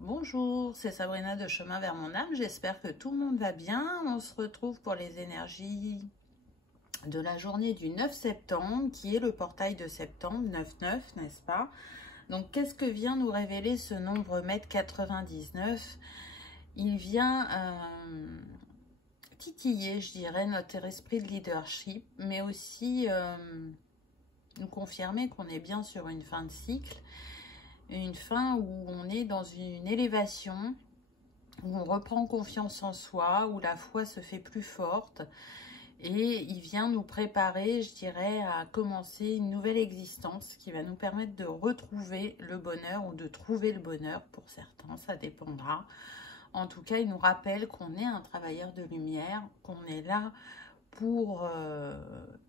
Bonjour, c'est Sabrina de Chemin vers mon âme. J'espère que tout le monde va bien. On se retrouve pour les énergies de la journée du 9 septembre, qui est le portail de septembre, 9-9, n'est-ce pas? Donc, qu'est-ce que vient nous révéler ce nombre mètre 99? Il vient titiller, je dirais, notre esprit de leadership, mais aussi nous confirmer qu'on est bien sur une fin de cycle. Une fin où on est dans une élévation, où on reprend confiance en soi, où la foi se fait plus forte. Et il vient nous préparer, je dirais, à commencer une nouvelle existence qui va nous permettre de retrouver le bonheur ou de trouver le bonheur pour certains, ça dépendra. En tout cas, il nous rappelle qu'on est un travailleur de lumière, qu'on est là pour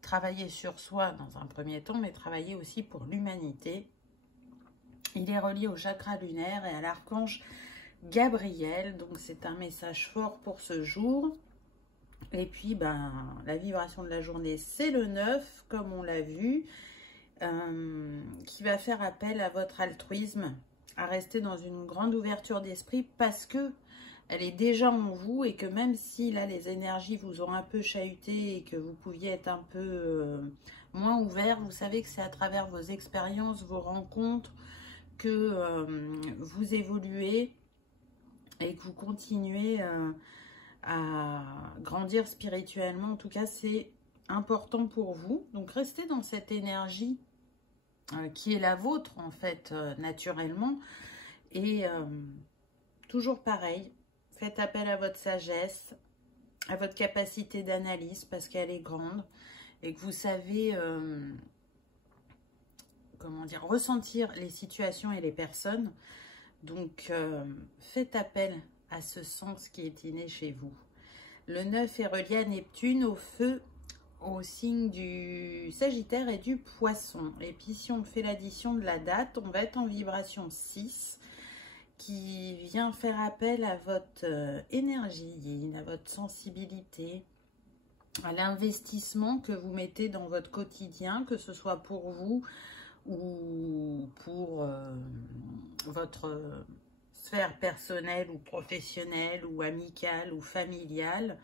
travailler sur soi dans un premier temps, mais travailler aussi pour l'humanité. Il est relié au chakra lunaire et à l'archange Gabriel. Donc, c'est un message fort pour ce jour. Et puis, la vibration de la journée, c'est le 9, comme on l'a vu, qui va faire appel à votre altruisme, à rester dans une grande ouverture d'esprit parce que elle est déjà en vous et que même si là, les énergies vous ont un peu chahuté et que vous pouviez être un peu moins ouvert, vous savez que c'est à travers vos expériences, vos rencontres, que vous évoluez et que vous continuez à grandir spirituellement. En tout cas, c'est important pour vous. Donc, restez dans cette énergie qui est la vôtre, en fait, naturellement. Et toujours pareil, faites appel à votre sagesse, à votre capacité d'analyse, parce qu'elle est grande et que vous savez... comment dire, ressentir les situations et les personnes. Donc, faites appel à ce sens qui est inné chez vous. Le 9 est relié à Neptune, au feu, au signe du Sagittaire et du Poisson. Et puis, si on fait l'addition de la date, on va être en vibration 6, qui vient faire appel à votre énergie, à votre sensibilité, à l'investissement que vous mettez dans votre quotidien, que ce soit pour vous, ou pour votre sphère personnelle ou professionnelle ou amicale ou familiale,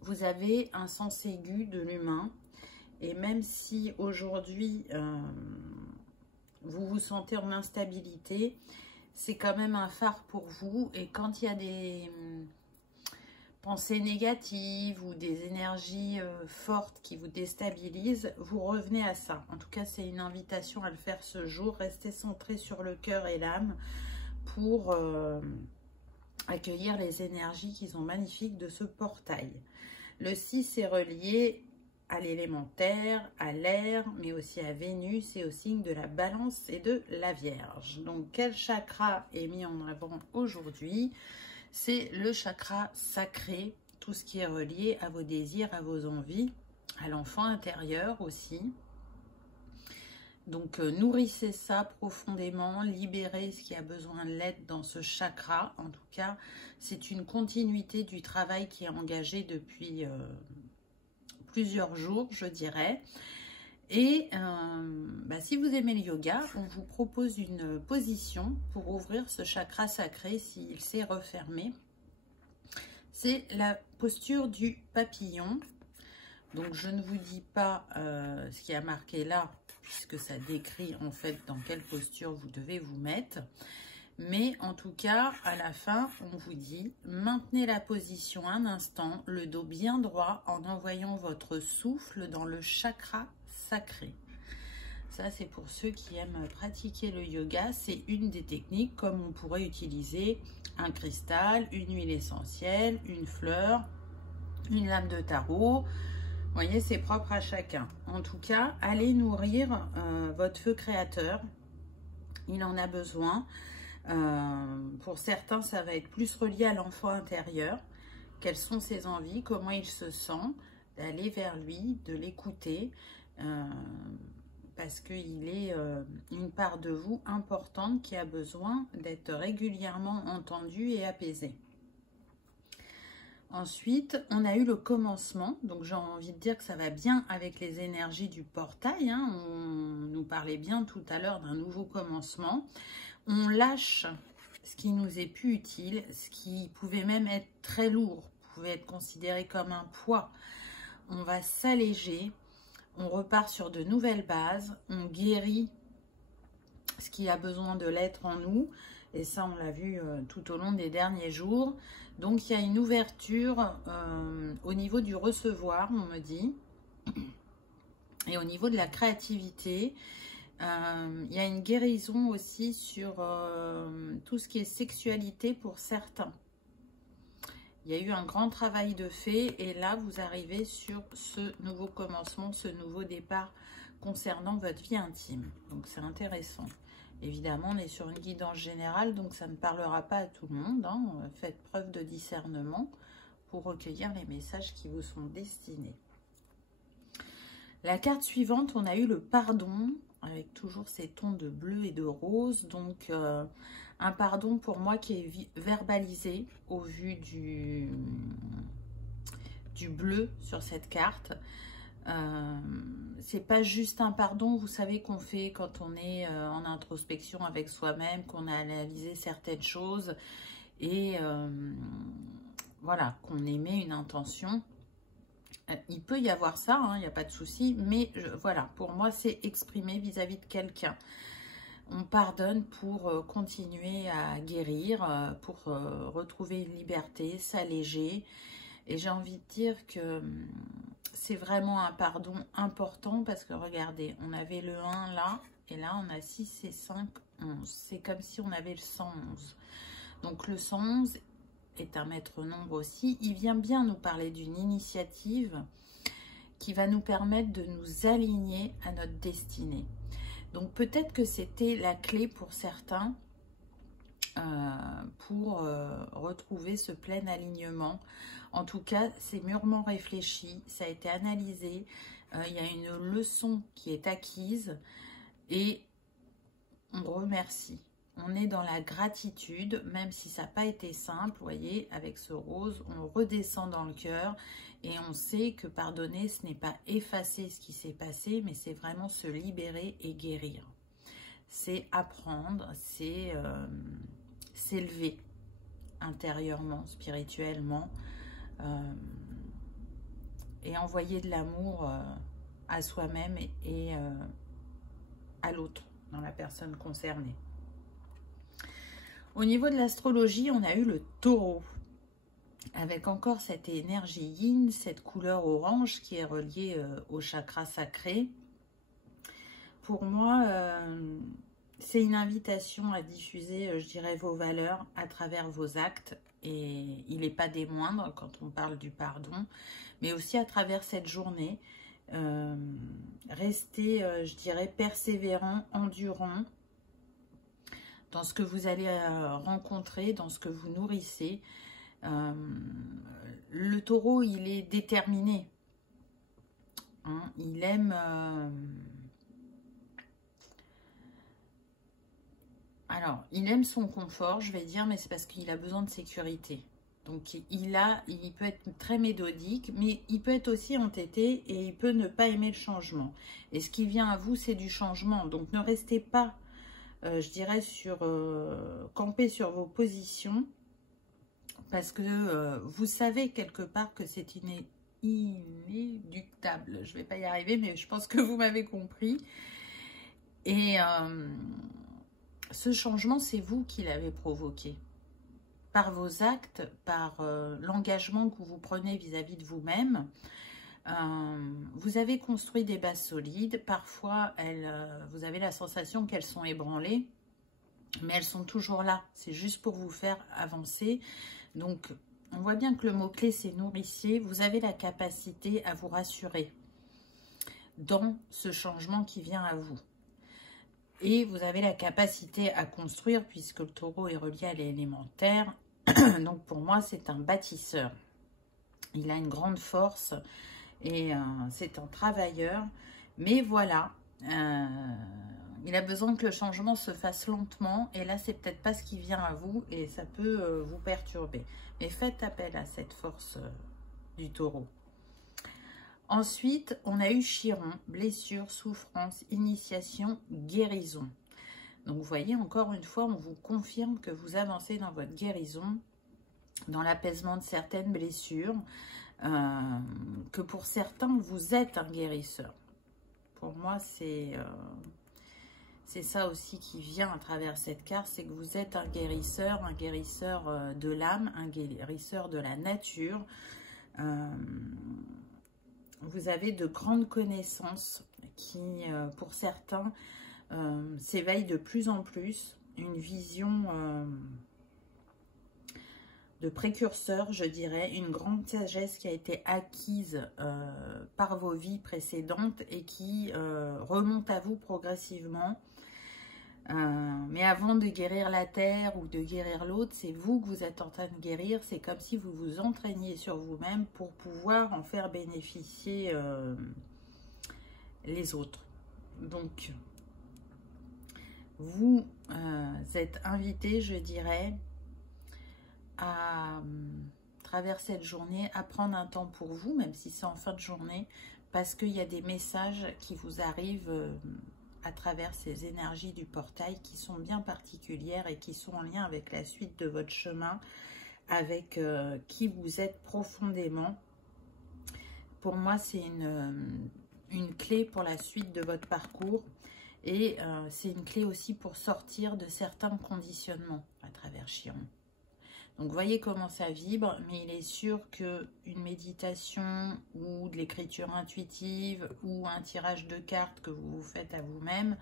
vous avez un sens aigu de l'humain. Et même si aujourd'hui vous vous sentez en instabilité, c'est quand même un phare pour vous. Et quand il y a des pensées négatives ou des énergies fortes qui vous déstabilisent, vous revenez à ça. En tout cas, c'est une invitation à le faire ce jour. Restez centré sur le cœur et l'âme pour accueillir les énergies qui sont magnifiques de ce portail. Le 6 est relié à l'élémentaire, à l'air, mais aussi à Vénus et au signe de la Balance et de la Vierge. Donc, quel chakra est mis en avant aujourd'hui ? C'est le chakra sacré, tout ce qui est relié à vos désirs, à vos envies, à l'enfant intérieur aussi. Donc, nourrissez ça profondément, libérez ce qui a besoin de l'aide dans ce chakra. En tout cas, c'est une continuité du travail qui est engagé depuis plusieurs jours, je dirais. Et si vous aimez le yoga, on vous propose une position pour ouvrir ce chakra sacré s'il s'est refermé. C'est la posture du papillon. Donc, je ne vous dis pas ce qui a marqué là, puisque ça décrit en fait dans quelle posture vous devez vous mettre. Mais en tout cas, à la fin, on vous dit, maintenez la position un instant, le dos bien droit, en envoyant votre souffle dans le chakra sacré. Ça, c'est pour ceux qui aiment pratiquer le yoga. C'est une des techniques, comme on pourrait utiliser un cristal, une huile essentielle, une fleur, une lame de tarot. Vous voyez, c'est propre à chacun. En tout cas, allez nourrir votre feu créateur. Il en a besoin. Pour certains, ça va être plus relié à l'enfant intérieur. Quelles sont ses envies, comment il se sent, d'aller vers lui, de l'écouter. Parce qu'il est une part de vous importante qui a besoin d'être régulièrement entendue et apaisée. Ensuite, on a eu le commencement. Donc, j'ai envie de dire que ça va bien avec les énergies du portail. Hein. On nous parlait bien tout à l'heure d'un nouveau commencement. On lâche ce qui nous est plus utile, ce qui pouvait même être très lourd, pouvait être considéré comme un poids. On va s'alléger. On repart sur de nouvelles bases. On guérit ce qui a besoin de l'être en nous. Et ça, on l'a vu tout au long des derniers jours. Donc, il y a une ouverture au niveau du recevoir, on me dit. Et au niveau de la créativité, il y a une guérison aussi sur tout ce qui est sexualité pour certains. Il y a eu un grand travail de fait. Et là, vous arrivez sur ce nouveau commencement, ce nouveau départ concernant votre vie intime. Donc, c'est intéressant. Évidemment, on est sur une guidance générale, donc ça ne parlera pas à tout le monde. Hein. Faites preuve de discernement pour recueillir les messages qui vous sont destinés. La carte suivante, on a eu le pardon, avec toujours ces tons de bleu et de rose. Donc, un pardon pour moi qui est verbalisé au vu du bleu sur cette carte. C'est pas juste un pardon, vous savez, qu'on fait quand on est en introspection avec soi-même, qu'on a analysé certaines choses et voilà, qu'on émet une intention. Il peut y avoir ça, il n'y a pas de souci, mais voilà, pour moi, c'est exprimé vis-à-vis de quelqu'un. On pardonne pour continuer à guérir, pour retrouver une liberté, s'alléger. Et j'ai envie de dire que c'est vraiment un pardon important parce que regardez, on avait le 1 là, et là on a 6 et 5, 11. C'est comme si on avait le 111. Donc le 111 est un maître nombre aussi. Il vient bien nous parler d'une initiative qui va nous permettre de nous aligner à notre destinée. Donc peut-être que c'était la clé pour certains pour retrouver ce plein alignement. En tout cas, c'est mûrement réfléchi, ça a été analysé, il y a une leçon qui est acquise et on remercie. On est dans la gratitude, même si ça n'a pas été simple, vous voyez, avec ce rose, on redescend dans le cœur et on sait que pardonner, ce n'est pas effacer ce qui s'est passé, mais c'est vraiment se libérer et guérir. C'est apprendre, c'est s'élever intérieurement, spirituellement, et envoyer de l'amour à soi-même et à l'autre, dans la personne concernée. Au niveau de l'astrologie, on a eu le taureau, avec encore cette énergie yin, cette couleur orange qui est reliée au chakra sacré. Pour moi, c'est une invitation à diffuser, je dirais, vos valeurs à travers vos actes. Et il n'est pas des moindres quand on parle du pardon, mais aussi à travers cette journée. Restez, je dirais, persévérant, endurant dans ce que vous allez rencontrer, dans ce que vous nourrissez. Le taureau, il est déterminé. Hein, il aime... alors, il aime son confort, je vais dire, mais c'est parce qu'il a besoin de sécurité. Donc, il peut être très méthodique, mais il peut être aussi entêté et il peut ne pas aimer le changement. Et ce qui vient à vous, c'est du changement. Donc, ne restez pas, je dirais, camper sur vos positions, parce que vous savez quelque part que c'est inéluctable. Je ne vais pas y arriver, mais je pense que vous m'avez compris. Et... ce changement, c'est vous qui l'avez provoqué. Par vos actes, par l'engagement que vous prenez vis-à-vis de vous-même. Vous avez construit des bases solides. Parfois, vous avez la sensation qu'elles sont ébranlées. Mais elles sont toujours là. C'est juste pour vous faire avancer. Donc, on voit bien que le mot-clé, c'est nourricier. Vous avez la capacité à vous rassurer dans ce changement qui vient à vous. Et vous avez la capacité à construire puisque le taureau est relié à l'élémentaire. Donc pour moi, c'est un bâtisseur. Il a une grande force et c'est un travailleur. Mais voilà, Il a besoin que le changement se fasse lentement. Et là, c'est peut-être pas ce qui vient à vous. Et ça peut vous perturber. Mais faites appel à cette force du taureau. Ensuite, on a eu Chiron. Blessure, souffrance, initiation, guérison. Donc, vous voyez, encore une fois, on vous confirme que vous avancez dans votre guérison, dans l'apaisement de certaines blessures, que pour certains, vous êtes un guérisseur. Pour moi, c'est ça aussi qui vient à travers cette carte, c'est que vous êtes un guérisseur de l'âme, un guérisseur de la nature. Vous avez de grandes connaissances qui, pour certains, s'éveillent de plus en plus. Une vision de précurseur, je dirais. Une grande sagesse qui a été acquise par vos vies précédentes et qui remonte à vous progressivement. Mais avant de guérir la terre ou de guérir l'autre, c'est vous que vous êtes en train de guérir. C'est comme si vous vous entraîniez sur vous-même pour pouvoir en faire bénéficier les autres. Donc, vous êtes invité, je dirais, à travers cette journée, à prendre un temps pour vous, même si c'est en fin de journée, parce qu'il y a des messages qui vous arrivent à travers ces énergies du portail qui sont bien particulières et qui sont en lien avec la suite de votre chemin, avec qui vous êtes profondément. Pour moi, c'est une clé pour la suite de votre parcours et c'est une clé aussi pour sortir de certains conditionnements à travers Chiron. Donc, voyez comment ça vibre, mais il est sûr qu'une méditation ou de l'écriture intuitive ou un tirage de cartes que vous faites à vous-même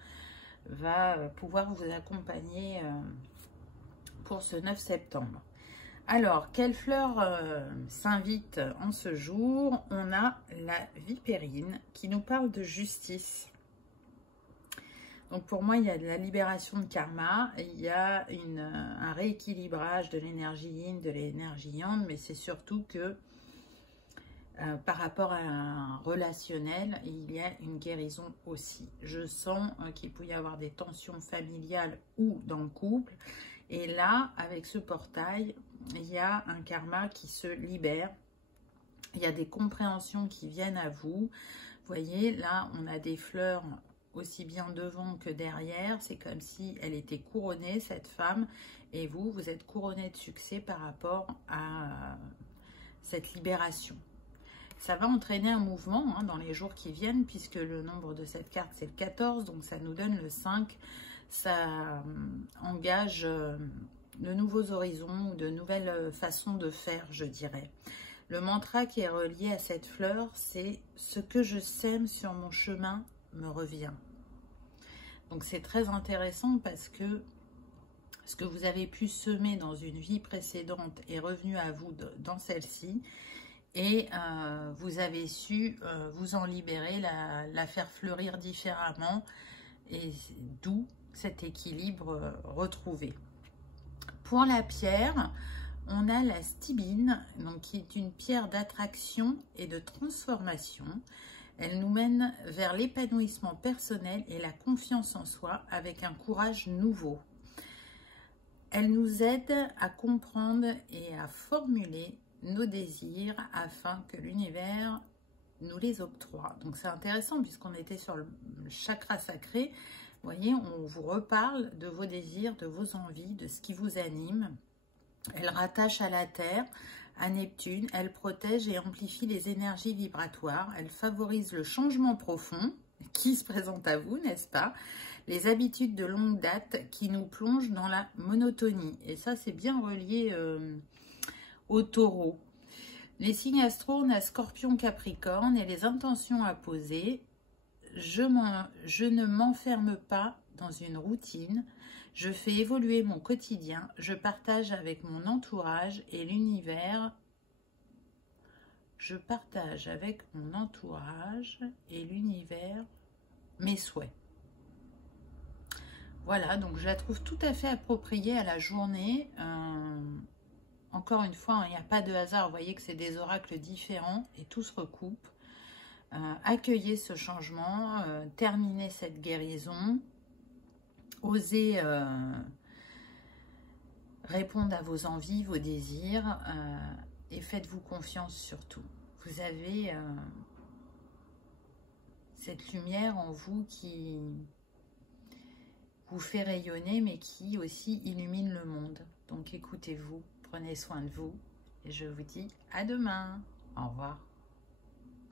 va pouvoir vous accompagner pour ce 9 septembre. Alors, quelle fleur s'invite en ce jour? On a la vipérine qui nous parle de justice. Donc pour moi, il y a de la libération de karma, il y a un rééquilibrage de l'énergie yin, de l'énergie yang, mais c'est surtout que par rapport à un relationnel, il y a une guérison aussi. Je sens qu'il peut y avoir des tensions familiales ou dans le couple. Et là, avec ce portail, il y a un karma qui se libère. Il y a des compréhensions qui viennent à vous. Vous voyez, là, on a des fleurs aussi bien devant que derrière. C'est comme si elle était couronnée, cette femme. Et vous, vous êtes couronné de succès par rapport à cette libération. Ça va entraîner un mouvement dans les jours qui viennent, puisque le nombre de cette carte, c'est le 14, donc ça nous donne le 5. Ça engage de nouveaux horizons, de nouvelles façons de faire, je dirais. Le mantra qui est relié à cette fleur, c'est « Ce que je sème sur mon chemin me revient ». Donc c'est très intéressant parce que ce que vous avez pu semer dans une vie précédente est revenu à vous dans celle-ci. Et vous avez su vous en libérer, la faire fleurir différemment, et d'où cet équilibre retrouvé. Pour la pierre, on a la stibine, donc qui est une pierre d'attraction et de transformation. Elle nous mène vers l'épanouissement personnel et la confiance en soi avec un courage nouveau. Elle nous aide à comprendre et à formuler nos désirs afin que l'univers nous les octroie. Donc c'est intéressant puisqu'on était sur le chakra sacré. Vous voyez, on vous reparle de vos désirs, de vos envies, de ce qui vous anime. Elle rattache à la Terre, à Neptune. Elle protège et amplifie les énergies vibratoires. Elle favorise le changement profond qui se présente à vous, n'est-ce pas? Les habitudes de longue date qui nous plongent dans la monotonie. Et ça, c'est bien relié au taureau. Les signes astro, on a Scorpion, Capricorne et les intentions à poser. Je ne m'enferme pas dans une routine. Je fais évoluer mon quotidien. Je partage avec mon entourage et l'univers. Je partage avec mon entourage et l'univers mes souhaits. Voilà, donc je la trouve tout à fait appropriée à la journée. Encore une fois, il n'y a pas de hasard. Vous voyez que c'est des oracles différents et tout se recoupe. Accueillez ce changement, terminez cette guérison osez répondre à vos envies, vos désirs, et faites-vous confiance surtout. Vous avez cette lumière en vous qui vous fait rayonner, mais qui aussi illumine le monde. Donc écoutez-vous, prenez soin de vous, et je vous dis à demain. Au revoir.